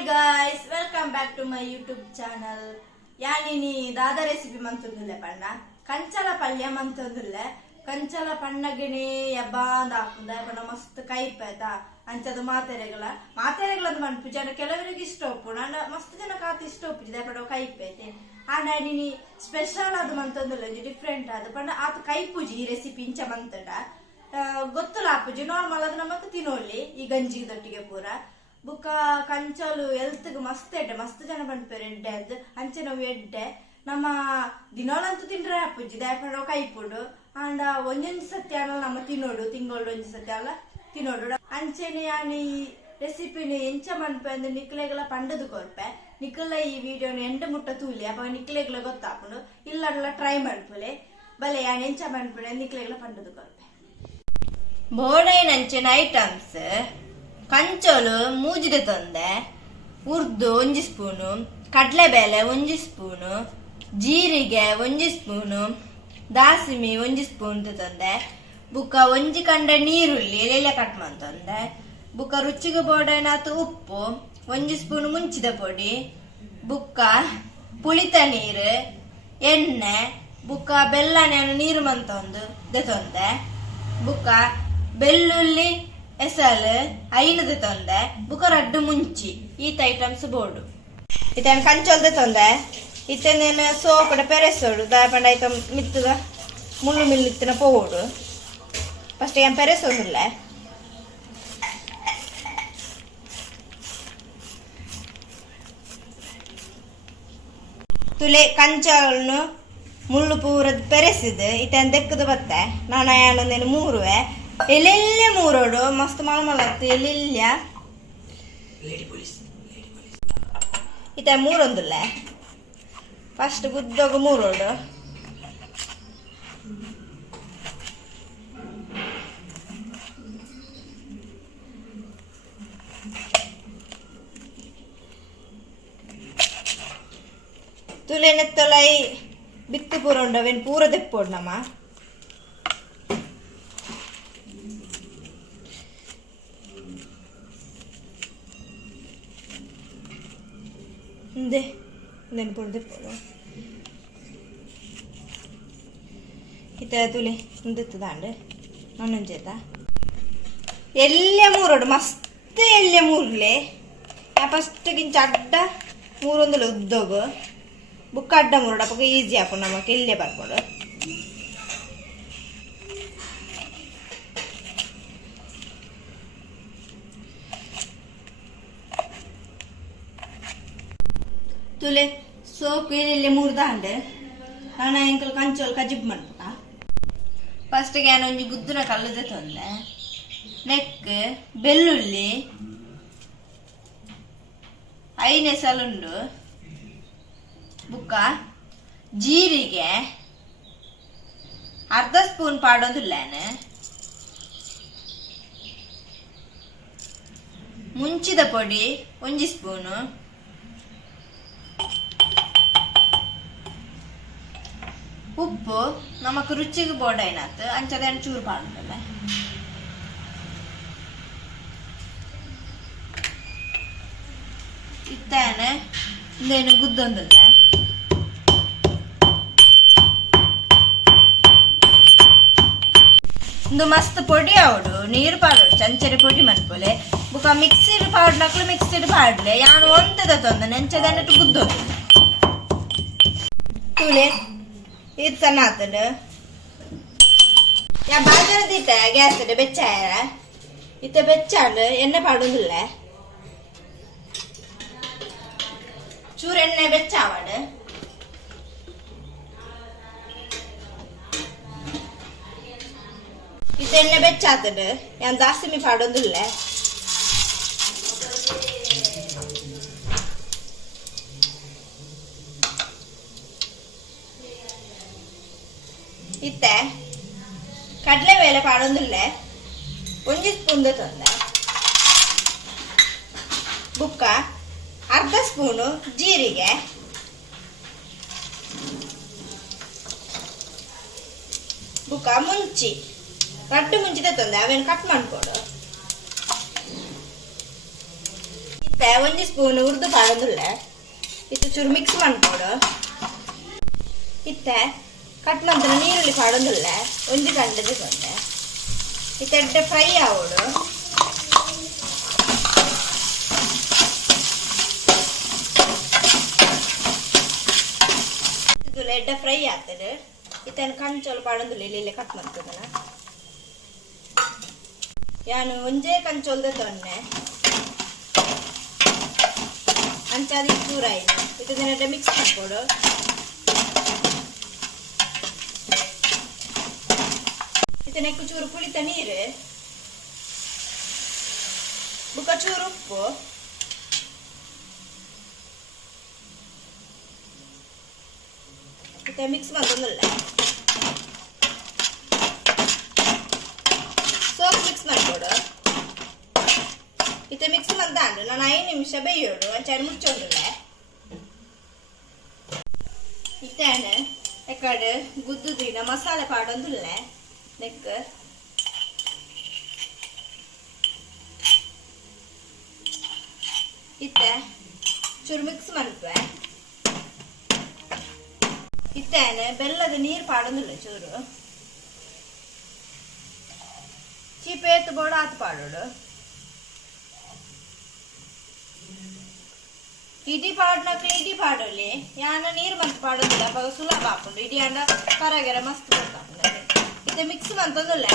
Hi guys, welcome back to my YouTube channel. Yani dada recipe mantundule panna. Kanchala palya mantundule. Kanchala pannagene yabanda akunda panna mast kaipeta. Anchadu materegala. Materegala andu manpujana kelavarige istoppu. Nana mast jana kaati istoppu. Ida panna kaipete. And yani special adu mantundule different adu panna atu kaipuji ee recipe incha mantada. ಗೊತ್ತಲ್ಲ ಅಪ್ಪುಜಿ normal ಅದು ನಮಕ್ ತಿನ್ನೋಲಿ ಈ ಗಂಜಿ ದೊಟ್ಟಿಗೆ ಪೂರ ಬುಕ್ಕ ಕಂಚಲು health ಮಸ್ತ್ ಎಡ್ಡೆ ಮಸ್ತ್ ಜನ ಬಂದ್ಪೇರು ಎಡ್ಡೆ ಅದು ಅಂಚೆ ನಾವು ಎಡ್ಡೆ ನಮ್ಮ ದಿನೋಳಂತೂ ತಿಂಡ್ರೆ ಅಪ್ಪುಜಿ ದಯಪಡ ಕೈಪುಡು ಅಂಡ ಒಂದೊಂದು ಸತಿ ಅಲ್ಲ ನಮ್ಮ ತಿನ್ನೋಡು ತಿಂಗಳು ಒಂಜಿ ಸತಿ ಅಲ್ಲ ತಿನ್ನೋಡು ಅಂಚೆನೆ ಯಾನಿ ರೆಸಿಪಿನಿ ಎಂಚ ಮನ್ಪೆ ಅಂದ್ರೆ ನಿಕ್ಲೆಗಳ ಪಂಡದು ಕೊರ್ಪೆ ನಿಕ್ಲ ಈ ವಿಡಿಯೋನ ಎಂಡ ಮುಟ್ಟ ತೂಲಿ ಅಪ್ಪ ನಿಕ್ಲೆಗಳ ಗೊತ್ತಾಪುಂಡು ಇಲ್ಲ ಟ್ರೈ ಮಾಡ್ಪುಲೆ ಬಲೆ ಯಾನ್ ಎಂಚ ಮನ್ಪುಡೆ ನಿಕ್ಲೆಗಳ ಪಂಡದು ಕೊರ್ಪೆ ಬೋಡೈನಂಚಿನ ಐಟಮ್ಸ್ ಕಂಚೋಲು ಮೂಜಿದೆ ತೊಂದೆ ಉರ್ದು 1 ಸ್ಪೂನು ಕಡ್ಲೆಬೇಳೆ 1 ಸ್ಪೂನು ಜೀರಿಗೆ 1 ಸ್ಪೂನು ದಾಸಿಮಿ 1 ಸ್ಪೂನ್ ತೊಂದೆ ಬುಕ್ಕ 1 ಕಂಡ ನೀರುಳ್ಳಿ ಎಲೆ ಕಟ್ ಮಾಡ್ತಂದೆ ಬುಕ್ಕ ರುಚಿಗೆ ಬೋಡೈನಾತು ಉಪ್ಪು 1 ಸ್ಪೂನ್ ಮುಂಚಿದ ಪೊಡಿ ಬುಕ್ಕ ಪುಳಿತ ನೀರು ಎಣ್ಣೆ ಬುಕ್ಕ ಬೆಲ್ಲನೆ ನೀರು ಮಂತೊಂದು ದೆತೊಂದೆ ಬುಕ್ಕ ಬೆಳ್ಳುಳ್ಳಿ ಎಸಲು ಐನದ ತೊಂದೆ ಬುಕ್ಕ ರಡ್ಡು ಮುಂಚಿ ಈತ ಐಟಮ್ಸ್ ಬೋರ್ಡು ಇತನ ಕಂಚೋಲ್ದ ತೊಂದೆ ಇತನೇನು ಸೋಪಡ ಪೆರೆಸೋಡು ದಾಪಂಡ ಐತ ಮಿತ್ತದ ಮುಳ್ಳು ಮಿಲ್ಲಿತ್ತಿನ ಪೋಡು ಫಸ್ಟ್ ಏನ್ ಪೆರೆಸೋದಿಲ್ಲ ತುಲೆ ಕಂಚೋಲ್ನು ಮುಳ್ಳು ಪೂರದ್ ಪೆರೆಸಿದ್ ಇತನ ದೆಕ್ಕದ ಬತ್ತೆ ನಾನು ಏನೊಂದೇನು ಮೂರುವೆ ಎಲ್ಲೆಲ್ಲ ಮೂರೋಡು ಮಸ್ತ್ ಮಳಮಳತ್ತು ಎಲ್ಲೆಲ್ಲ ಇತ ಮೂರೊಂದುಲ್ಲ ಫಸ್ಟ್ ಗುದ್ದೋಗ ಮೂರೋಡು ತುಲೆ ನೆತ್ತೊಲೈ ಬಿತ್ತು ಪೂರ ಉಂಡವೇನು ಪೂರ ದೆಪ್ಪೋಡು ನಮ್ಮ ದೆ ನೆನ್ಪುಡು ದೆಪ್ಪೋಡು ಇತ ತುಲೆ ಉಂದೆತ್ತದಾಂಡು ನನ್ನೊಂಜೇತ ಎಲ್ಲೆ ಮೂರೋಡು ಮಸ್ತ್ ಎಲ್ಲೆ ಮೂರ್ಲೆ ಫಸ್ಟ್ ಗಿಂಚ ಅಡ್ಡ ಮೂರೊಂದುಲ ಉದ್ದೋಗು ಬುಕ್ಕ ಅಡ್ಡ ಮೂರೋಡು ಅಪ್ಪ ಈಸಿ ಆಪು ನಮಕ್ ಎಲ್ಲೆ ಬರ್ಬೋದು ತುಲೆ ಸೋಪು ಎಲ್ಲೆಲ್ಲೆ ಮೂರ್ದಾಂಡೆ ನಾನು ಎಂಕಲ್ ಕಂಚೋಲ್ ಕಜಿಬ್ ಮಾಡ್ಬಿಟ್ಟ ಫಸ್ಟಿಗೆ ನಾನು ಒಂಜಿ ಗುದ್ದಿನ ಕಲ್ಲದೆ ತೊಂದೆ ನೆಕ್ ಬೆಳ್ಳುಳ್ಳಿ ಐನೆ ಸಲುಂಡು ಬುಕ್ಕ ಜೀರಿಗೆ ಅರ್ಧ ಸ್ಪೂನ್ ಪಾಡೋದಿಲ್ಲೇನೆ ಮುಂಚಿದ ಪೊಡಿ 1 ಸ್ಪೂನು ಉಪ್ಪು ನಮಕ್ ರುಚಿಗೆ ಬೋಡೈನಾತ್ ಅಂಚದ ಚೂರು ಪಾಡುತ್ತಲ್ಲ ಇತ್ತೇನೆ ಇಂದೇನು ಗುದ್ದೊಂದಿಲ್ಲ ಇಂದು ಮಸ್ತ್ ಪೊಡಿ ಅವಡು ನೀರು ಪಾಡೋಡು ಚಂಚರಿ ಪೊಡಿ ಮನ್ಪೊಲೆ ಬುಕ್ಕ ಮಿಕ್ಸಿಡ್ ಪಾಡ್ನಕ್ಲು ಮಿಕ್ಸಿಡ್ ಪಾಡ್ಲೆ ಯಾನು ಒಂದದ ತೊಂದ ನೆಂಚದನ್ನಿಟ್ಟು ಗುದ್ದೋದು ತುಲೆ ಇದು ಸಣ್ಣ ಆತಡು ಯಾ ಬಾಜರ ದಿಟ್ಟ ಗ್ಯಾಸ್ ಬೆಚ್ಚಾಯ ಇತ್ತ ಬೆಚ್ಚಾಡು ಎಣ್ಣೆ ಪಾಡುದಿಲ್ಲ ಚೂರು ಎಣ್ಣೆ ಬೆಚ್ಚಾವಾಡು ಇತ್ತ ಎಣ್ಣೆ ಬೆಚ್ಚಾತಡು ಯಾನ್ ಜಾಸ್ತಿ ಪಾಡೋದಿಲ್ಲ ಇತ್ತೆ ಕಡಲೆಬೇಳೆ ಪಾಡೊಂದಿಲ್ಲ 1 ಸ್ಪೂನ್ ತೊಂದೆ ಬುಕ್ಕ ಅರ್ಧ ಸ್ಪೂನು ಜೀರಿಗೆ ಬುಕ್ಕ ಮುಂಚಿ ರಟ್ಟು ಮುಂಚಿದ ತೊಂದೆ ಅವೇನು ಕಟ್ ಮಾಡ್ಕೊಡು ಒಂಜಿ ಸ್ಪೂನ್ ಉರ್ದು ಪಾಡೋದಿಲ್ಲ ಇತ್ತು ಚೂರು ಮಿಕ್ಸ್ ಮಾಡ್ಕೊಡು. ಇತ್ತೆ ಕಟ್ ನಂತರ ನೀರುಳ್ಳಿ ಪಾಡೋದಿಲ್ಲ ಒಂಜಿ ಗಂಟೆ ಸೊನ್ನೆ ಇತ್ತೆ ಫ್ರೈ ಆಗೋಡು. ಇದು ಎಡ್ಡೆ ಫ್ರೈ ಆಗ್ತದೆ. ಇತ್ತನ್ನು ಕಂಚೋಲು ಪಾಡೋದಿಲ್ಲ ಇಲ್ಲಿ ಕಟ್ ಮಾಡ್ತದನ ಯಾನು ಒಂಜೇ ಕಂಚೋಲ್ದೆ ತೊನ್ನೆ ಅಂಚಾದಿ ಚೂರ ಆಯ್ತು. ಇದನ್ನೆಲ್ಲ ಮಿಕ್ಸ್ ಮಾಡ್ಕೊಡು. ಇದನ್ನೆಕ್ಕು ಚೂರು ಕುಳಿತ ನೀರು ಬುಕ್ಕ ಚೂರು ಉಪ್ಪು ಮತ್ತೆ ಮಿಕ್ಸ್ ಮಾಡ್ಕೊಂಡಲ್ಲ ಸೋಪ್ ಮಿಕ್ಸ್ ಮಾಡ್ಕೊಡು. ಇತ್ತೆ ಮಿಕ್ಸ್ ಮಾಡ್ದಾಂಡು ನಾನು 5 ನಿಮಿಷ ಬೇಯೋಡು ಅಂಚಾಡಿ ಮುಚ್ಚೋದಿಲ್ಲ. ಇತ್ತೇನೆ ಎಕ್ಕಡೆ ಗುದ್ದುದಿನ ಮಸಾಲೆ ಪಾಡೊಂದಿಲ್ಲ ನೆಕ್ ಇತ್ತೆ ಚೂರು ಮಿಕ್ಸ್ ಮಾಡ್ವೆ. ಇತ್ತೇನೆ ಬೆಲ್ಲದ ನೀರು ಪಾಡೊಂದಿಲ್ಲ ಚೂರು ಚೀಪೇತ್ ಬೋಡ ಆತು ಪಾಡೋಡು. ಇಡಿ ಪಾಡ್ನಕ್ಲೆ ಇಡಿ ಪಾಡೋಲಿ ಯಾನ ನೀರು ಮಸ್ತ್ ಪಾಡೋದಿಲ್ಲ ಅವಾಗ ಸುಲಭ ಹಾಕೊಂಡು ಇಡಿ ಅಂಡ ಪರಗೆರ ಮಸ್ತ್ ಬರ್ತಾಕೊಂಡು ಇತ್ತೆ ಮಿಕ್ಸ್ ಮಂತಂದಿಲ್ಲ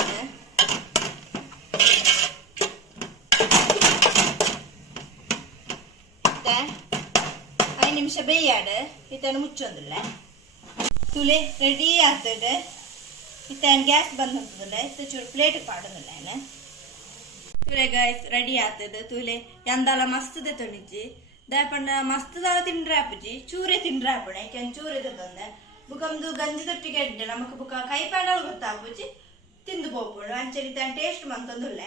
ಇತ್ತೆ 5 ನಿಮಿಷ ಬೇಯಾಡು ಇತ್ತನ್ನು ಮುಚ್ಚೊಂದಿಲ್ಲ ತುಲೆ ರೆಡಿ ಆಗ್ತದೆ. ಇತ್ತೇನು ಗ್ಯಾಸ್ ಬಂದ್ ಹೋಗ್ತದಲ್ಲ ಇತ್ತು ಚೂರು ಪ್ಲೇಟ್ ಪಾಡೋದಿಲ್ಲ ತುಲೆ ಗೈಸ್ ರೆಡಿ ಆಗ್ತದೆ. ತುಲೆ ಎಂದಲ್ಲ ಮಸ್ತದೆ ತೊಣಿಜಿ ದಯಪಂಡ ಮಸ್ತ್ ದಾಲ ತಿಂಡ್ರೆ ಆಪುಜಿ ಚೂರೆ ತಿಂಡ್ರೆ ಆಪುಣೆ ಕೆನ್ ಚೂರೆ ತಂದೆ ಬುಕಮ್ದು ಗಂಜಿ ತೊಟ್ಟಿಗೆ ಎಡ್ಡೆ ನಮಕ್ ಬುಕ ಕೈ ಪ್ಯಾಡಲ್ ಗೊತ್ತಾಪುಜಿ ತಿಂದು ಹೋಗ್ಬಿಡು ಅಂಚರಿ ಟೇಸ್ಟ್ ಮಂತಂದುಲ್ಲ.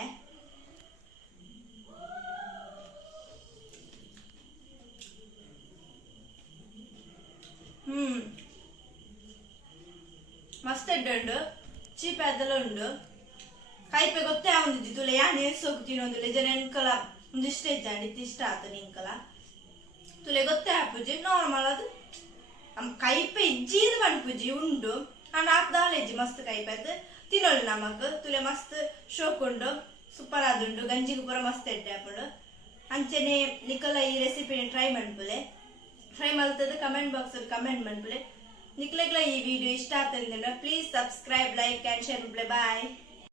ಮಸ್ತ್ ಎಡ್ಡು ಚೀಪ್ ಅದೆಲ್ಲ ಉಂಡು ಕೈಪೆ ಗೊತ್ತೇ ಆವಂದಿದ್ದು ತುಲೆ ಯಾನ್ ಎಸೋಗು ತಿನ್ನೋದಿಲ್ಲ ಜನ ಎನ್ಕಲ ಒಂದು ಇಷ್ಟ ಇದ್ದಾಂಡಿ ಇಷ್ಟ ಆತ ನಿಂಕಲ ತುಲೆ ಗೊತ್ತೇ ಹಾಪುಜಿ ನಾರ್ಮಲ್ ಅದು ಕೈಪೆ ಇಜ್ಜಿದು ಮನ್ಪುಜಿ ಉಂಡು ನಾನು ಹಾಕ್ದಾಲ ಇಜ್ಜಿ ಮಸ್ತ್ ಕೈಪೆ ಅದು ತಿನ್ನೋಳು ನಮಕ್ ತುಲೆ ಮಸ್ತ್ ಶೋಕ್ ಉಂಡು ಸೂಪರ್ ಆದುಂಡು ಗಂಜಿಗೂ ಪೂರ ಮಸ್ತ್ ಎಡ್ಡೆ ಹಾಪುಂಡು ಅಂಚನೆ ನಿಕಲ ಈ ರೆಸಿಪಿನ ಟ್ರೈ ಮನ್ಪುಲೆ ಟ್ರೈ ಮಲ್ತದ ಕಮೆಂಟ್ ಬಾಕ್ಸ್ ಅಲ್ಲಿ ಕಮೆಂಟ್ ಮನ್ಪುಲೆ ನಿಕ್ಲೆಗ್ಲ ಈ ವಿಡಿಯೋ ಇಷ್ಟ ಆಗ್ತದೆ please subscribe like and share ಮನ್ಪುಲೆ ಬಾಯ್.